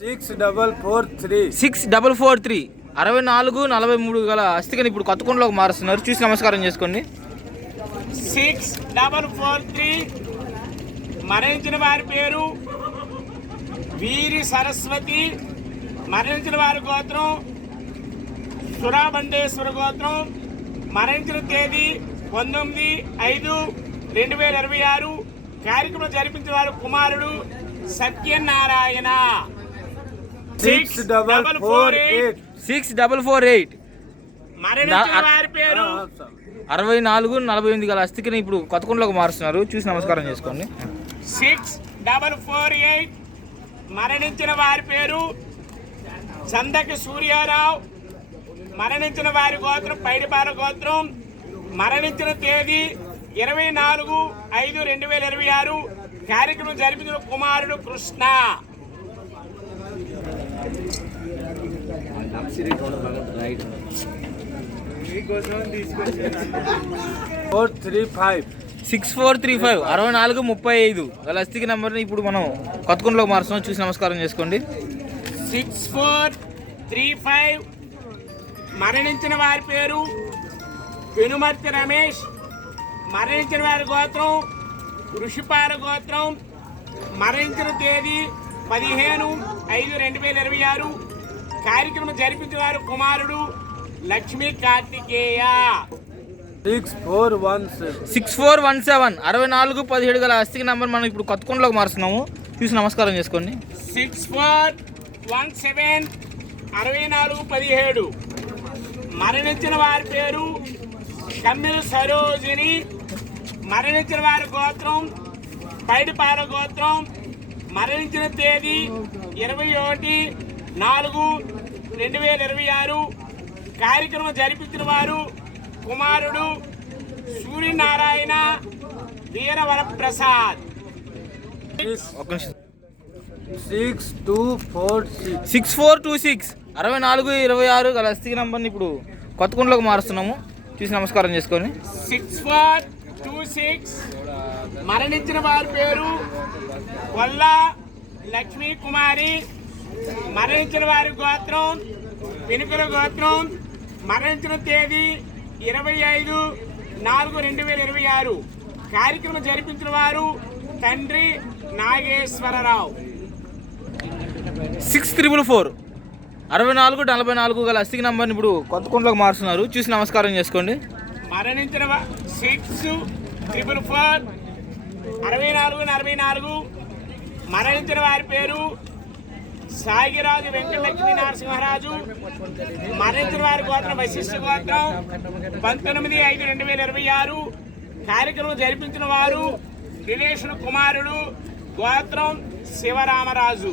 6443 6443 6443 గల అస్థికని ఇప్పుడు కొత్తకొండలోకి మారుస్తున్నారు. చూసి నమస్కారం చేసుకోండి. 6443 మరణించిన వారి పేరు వీరి సరస్వతి. మరణించిన వారి గోత్రం సురాబండేశ్వర గోత్రం. మరణించిన తేదీ 19/5/2026. కార్యక్రమం జరిపించిన వారు కుమారుడు సత్యనారాయణ. 6448 మరణించిన వారి పేరు 6448 గల అస్థికని ఇప్పుడు కొత్తకొండలోకి మారుస్తున్నారు. చూసి నమస్కారం చేసుకోండి. 6448 మరణించిన వారి పేరు చందకి సూర్యారావు. మరణించిన వారి గోత్రం పైడిపాల గోత్రం. మరణించిన తేదీ 24/5/2026. కార్యక్రమం జరిపించిన కుమారుడు కృష్ణ. 6435 6435 గల అస్థిక నెంబర్ని ఇప్పుడు మనం కొత్తకొండలోకి మారుస్తున్నాం. చూసి నమస్కారం చేసుకోండి. 6435 మరణించిన వారి పేరు పెనుమర్తి రమేష్. మరణించిన వారి గోత్రం ఋషిపాల గోత్రం. మరణించిన తేదీ 15/5/2026. కార్యక్రమం జరిపించిన వారు కుమారుడు లక్ష్మీ కార్తికేయ. 6417 6417 గల అస్థిక నెంబర్ మనం ఇప్పుడు కొత్తకొండలోకి మారుస్తున్నాము. చూసి నమస్కారం చేసుకోండి. 6417 6417 మరణించిన వారి పేరు కమ్మిల సరోజిని. మరణించిన వారి గోత్రం పైడిపాల గోత్రం. మరణించిన తేదీ 21/4/2026. కార్యక్రమం జరిపించిన వారు కుమారుడు సూర్యనారాయణ వీరవరప్రసాద్. 6426 6426 గల అస్థిక నంబర్ని ఇప్పుడు కొత్తకొండలోకి మారుస్తున్నాము. చూసి నమస్కారం చేసుకోండి. 6426 మరణించిన వారి పేరు కొల్ల లక్ష్మీ కుమారి. మరణించిన వారి గోత్రం పెనుకల గోత్రం. మరణించిన తేదీ 25/4/2026. కార్యక్రమం జరిపించిన వారు తండ్రి నాగేశ్వరరావు. 6444 6444 గల అస్థిక నంబర్ని ఇప్పుడు కొత్తకొండలోకి మారుస్తున్నారు. చూసి నమస్కారం చేసుకోండి. మరణించిన 6444 6444 మరణించిన వారి పేరు సాగిరాజు వెంకటలక్ష్మీ నరసింహరాజు. మరణించిన వారి గోత్రం వశిష్ఠ గోత్రం. 19/5/2026. కార్యక్రమం జరిపించిన వారు దినేష్ కుమారుడు గోత్రం శివరామరాజు.